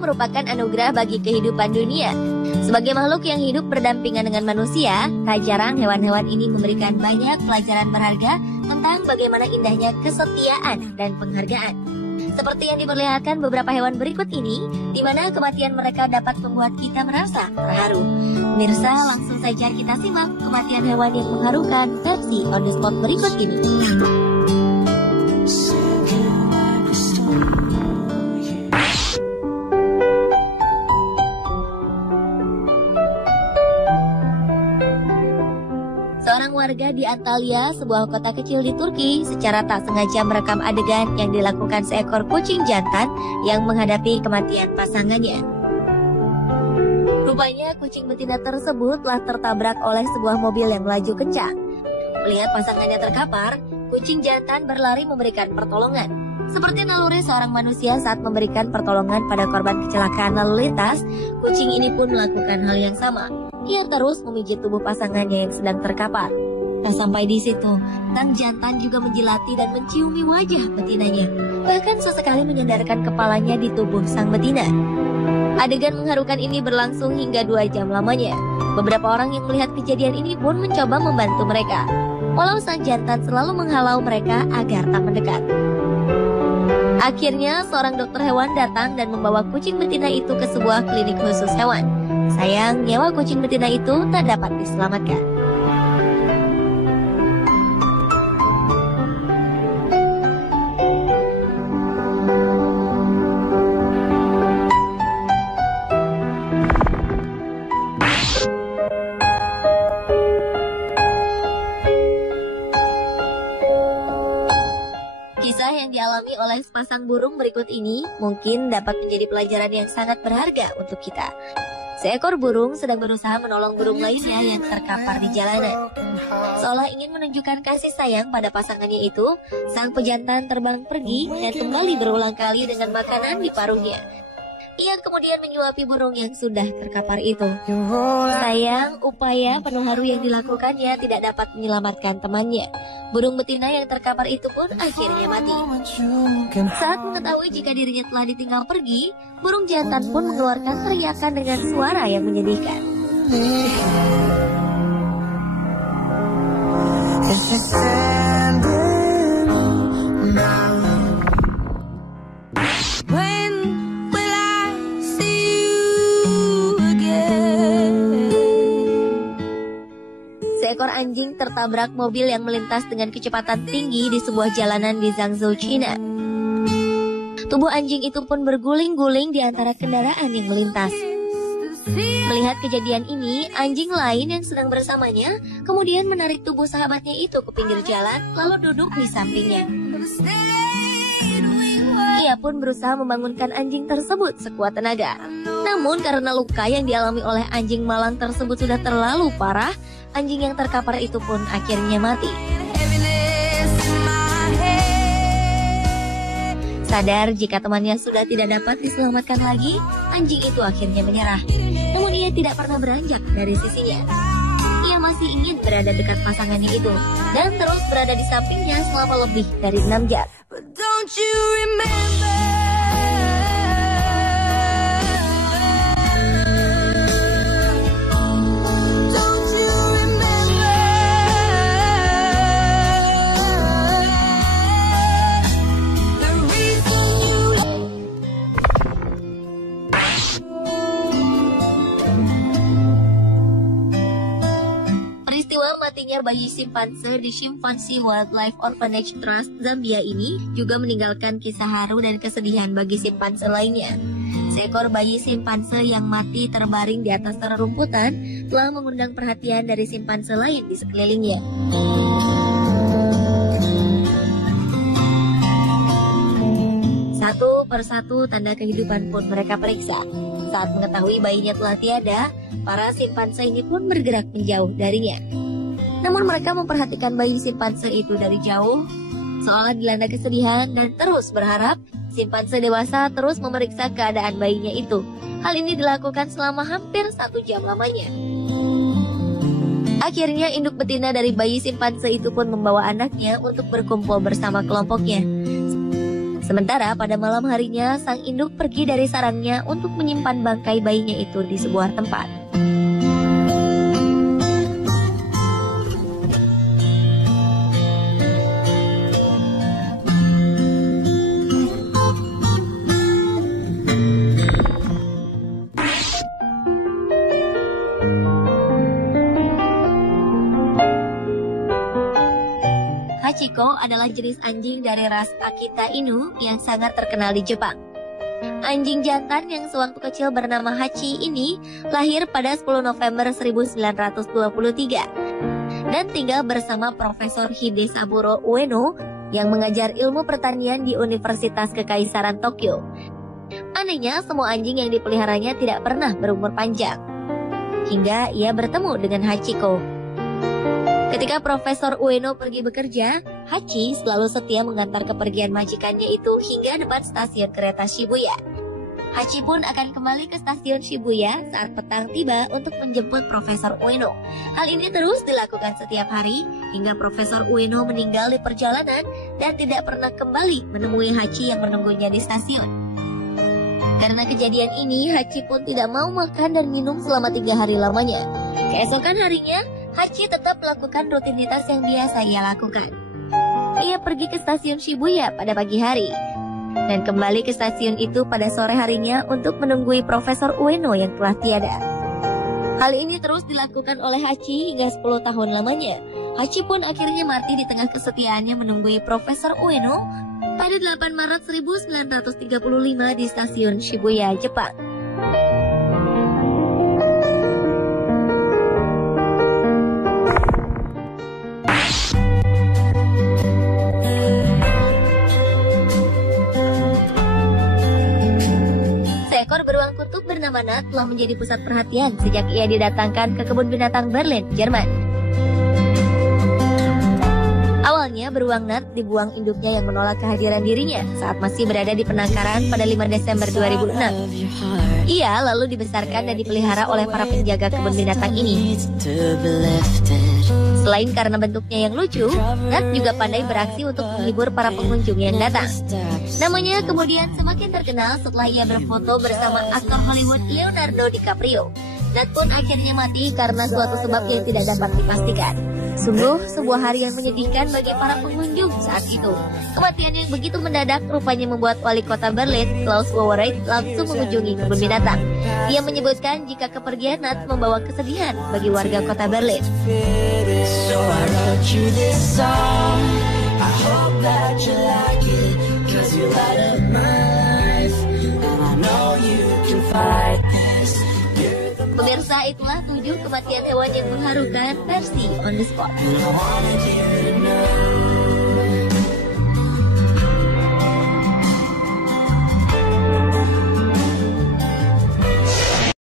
merupakan anugerah bagi kehidupan dunia. Sebagai makhluk yang hidup berdampingan dengan manusia, tak jarang hewan-hewan ini memberikan banyak pelajaran berharga tentang bagaimana indahnya kesetiaan dan penghargaan. Seperti yang diperlihatkan beberapa hewan berikut ini, di mana kematian mereka dapat membuat kita merasa terharu. Pemirsa, langsung saja kita simak kematian hewan yang mengharukan versi on the spot berikut ini. Seorang warga di Antalya, sebuah kota kecil di Turki, secara tak sengaja merekam adegan yang dilakukan seekor kucing jantan yang menghadapi kematian pasangannya. Rupanya kucing betina tersebut telah tertabrak oleh sebuah mobil yang melaju kencang. Melihat pasangannya terkapar, kucing jantan berlari memberikan pertolongan. Seperti naluri seorang manusia saat memberikan pertolongan pada korban kecelakaan lalu lintas, kucing ini pun melakukan hal yang sama. Ia terus memijit tubuh pasangannya yang sedang terkapar. Tak sampai di situ, sang jantan juga menjilati dan menciumi wajah betinanya, bahkan sesekali menyandarkan kepalanya di tubuh sang betina. Adegan mengharukan ini berlangsung hingga 2 jam lamanya. Beberapa orang yang melihat kejadian ini pun mencoba membantu mereka, walau sang jantan selalu menghalau mereka agar tak mendekat. Akhirnya, seorang dokter hewan datang dan membawa kucing betina itu ke sebuah klinik khusus hewan. Sayang, nyawa kucing betina itu tak dapat diselamatkan. Kisah yang dialami oleh sepasang burung berikut ini mungkin dapat menjadi pelajaran yang sangat berharga untuk kita. Seekor burung sedang berusaha menolong burung lainnya yang terkapar di jalanan. Seolah ingin menunjukkan kasih sayang pada pasangannya itu, sang pejantan terbang pergi dan kembali berulang kali dengan makanan di paruhnya. Ia kemudian menyuapi burung yang sudah terkapar itu. Sayang, upaya penuh haru yang dilakukannya tidak dapat menyelamatkan temannya. Burung betina yang terkapar itu pun akhirnya mati. Saat mengetahui jika dirinya telah ditinggal pergi, burung jantan pun mengeluarkan teriakan dengan suara yang menyedihkan. Seekor anjing tertabrak mobil yang melintas dengan kecepatan tinggi di sebuah jalanan di Zhangzhou, China. Tubuh anjing itu pun berguling-guling di antara kendaraan yang melintas. Melihat kejadian ini, anjing lain yang sedang bersamanya kemudian menarik tubuh sahabatnya itu ke pinggir jalan, lalu duduk di sampingnya. Ia pun berusaha membangunkan anjing tersebut sekuat tenaga. Namun karena luka yang dialami oleh anjing malang tersebut sudah terlalu parah, anjing yang terkapar itu pun akhirnya mati. Sadar jika temannya sudah tidak dapat diselamatkan lagi, anjing itu akhirnya menyerah. Namun ia tidak pernah beranjak dari sisinya. Ia masih ingin berada dekat pasangannya itu dan terus berada di sampingnya selama lebih dari 6 jam. Matinya bayi simpanse di Chimpanzee Wildlife Orphanage Trust Zambia ini juga meninggalkan kisah haru dan kesedihan bagi simpanse lainnya. Seekor bayi simpanse yang mati terbaring di atas rerumputan telah mengundang perhatian dari simpanse lain di sekelilingnya. Satu persatu tanda kehidupan pun mereka periksa. Saat mengetahui bayinya telah tiada, para simpanse ini pun bergerak menjauh darinya. Namun mereka memperhatikan bayi simpanse itu dari jauh, seolah dilanda kesedihan dan terus berharap simpanse dewasa terus memeriksa keadaan bayinya itu. Hal ini dilakukan selama hampir 1 jam lamanya. Akhirnya induk betina dari bayi simpanse itu pun membawa anaknya untuk berkumpul bersama kelompoknya. Sementara pada malam harinya, sang induk pergi dari sarangnya untuk menyimpan bangkai bayinya itu di sebuah tempat. Hachiko adalah jenis anjing dari ras Akita Inu yang sangat terkenal di Jepang. Anjing jantan yang sewaktu kecil bernama Hachi ini lahir pada 10 November 1923 dan tinggal bersama Profesor Hidesaburo Ueno yang mengajar ilmu pertanian di Universitas Kekaisaran Tokyo. Anehnya, semua anjing yang dipeliharanya tidak pernah berumur panjang, hingga ia bertemu dengan Hachiko. Ketika Profesor Ueno pergi bekerja, Hachi selalu setia mengantar kepergian majikannya itu hingga depan stasiun kereta Shibuya. Hachi pun akan kembali ke stasiun Shibuya saat petang tiba untuk menjemput Profesor Ueno. Hal ini terus dilakukan setiap hari hingga Profesor Ueno meninggal di perjalanan dan tidak pernah kembali menemui Hachi yang menunggunya di stasiun. Karena kejadian ini, Hachi pun tidak mau makan dan minum selama 3 hari lamanya. Keesokan harinya, Hachi tetap melakukan rutinitas yang biasa ia lakukan. Ia pergi ke stasiun Shibuya pada pagi hari dan kembali ke stasiun itu pada sore harinya untuk menunggui Profesor Ueno yang telah tiada. Hal ini terus dilakukan oleh Hachi hingga 10 tahun lamanya. Hachi pun akhirnya mati di tengah kesetiaannya menunggui Profesor Ueno pada 8 Maret 1935 di stasiun Shibuya, Jepang. Seekor beruang kutub bernama Nat telah menjadi pusat perhatian sejak ia didatangkan ke kebun binatang Berlin, Jerman. Awalnya beruang Nat dibuang induknya yang menolak kehadiran dirinya saat masih berada di penangkaran pada 5 Desember 2006. Ia lalu dibesarkan dan dipelihara oleh para penjaga kebun binatang ini. Selain karena bentuknya yang lucu, Nat juga pandai beraksi untuk menghibur para pengunjung yang datang. Namanya kemudian semakin terkenal setelah ia berfoto bersama aktor Hollywood Leonardo DiCaprio. Nat pun akhirnya mati karena suatu sebab yang tidak dapat dipastikan. Sungguh sebuah hari yang menyedihkan bagi para pengunjung saat itu. Kematian yang begitu mendadak rupanya membuat wali kota Berlin, Klaus Wowereit, langsung mengunjungi kebun binatang. Ia menyebutkan jika kepergian Nat membawa kesedihan bagi warga kota Berlin. So I wrote you this song. I hope that you like it, 'cause you light up my life, and I know you can fight this. Pemirsa, itulah 7 kematian hewan yang mengharukan versi On The Spot.